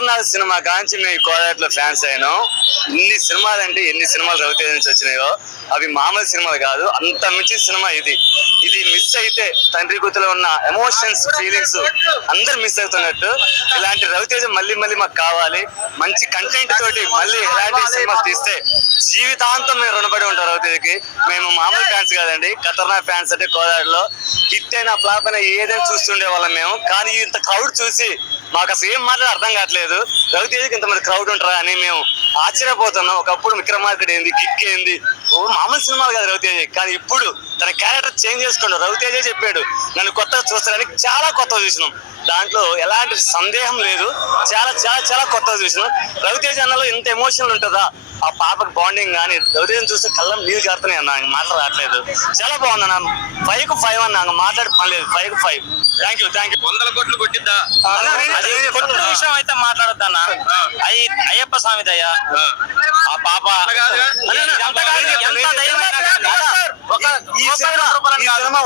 ఖతర్నాక్ cinema కాంచి మేము కోదాట్లో fans అయినాం. ఎన్ని సినిమాలు రవితేజ నుంచి వచ్చినాయో అవి మామూలు సినిమాలు కాదు, అంత మించి సినిమా ఇది. మిస్ అయితే తండ్రి కూతులో ఉన్న ఎమోషన్స్, ఫీలింగ్స్ అందరు మిస్ అవుతున్నట్టు. ఇలాంటి రవితేజ మళ్ళీ మాకు కావాలి. మంచి కంటెంట్ తోటి మళ్ళీ ఇలాంటి సినిమాలు తీస్తే జీవితాంతం మేము రుణపడి ఉంటాం రవితేజకి. మేము మామూలు ఫ్యాన్స్ కాదండి, ఖతర్నాక్ ఫ్యాన్స్. అంటే కోదాడలో హిట్ అయినా ఫ్లాప్ అయినా ఏదైనా చూస్తుండే వాళ్ళం మేము. కానీ ఇంత క్రౌడ్ చూసి మాకు అసలు ఏం మాట్లాడే అర్థం కావట్లేదు. రవితేజకి ఇంతమంది క్రౌడ్ ఉంటారా అని మేము ఆశ్చర్యపోతున్నాం. ఒకప్పుడు విక్రమార్కుడు ఏంది, కిక్ ఏంది, మామూలు సినిమాలు కాదు రవితేజ. కానీ ఇప్పుడు తన క్యారెక్టర్ చేంజ్ చేసుకున్నాడు. రవితేజే చెప్పాడు నన్ను కొత్తగా చూస్తారని. చాలా కొత్తగా చూసినాం, దాంట్లో ఎలాంటి సందేహం లేదు. చాలా చాలా చాలా కొత్తగా చూసినాం. రవితేజ అన్నలో ఇంత ఎమోషనల్ ఉంటుందా? ఆ పాపకు బాండింగ్ కానీ రవితేజ చూస్తే కళ్ళం నీళ్ళు కారుతున్నాయి అన్న. మాటలు రావట్లేదు. చాలా బాగుంది అన్న. 5కు 5 అన్న. మాట్లాడి పని లేదు. 5కు 5. Thank you. 100 కోట్లు కొట్టిద్దా? కొట్టిన విషయం అయితే మాట్లాడద్దు అన్న. అయ్యప్ప స్వామి దయ్యా ఆ పాప ఈ సినిమా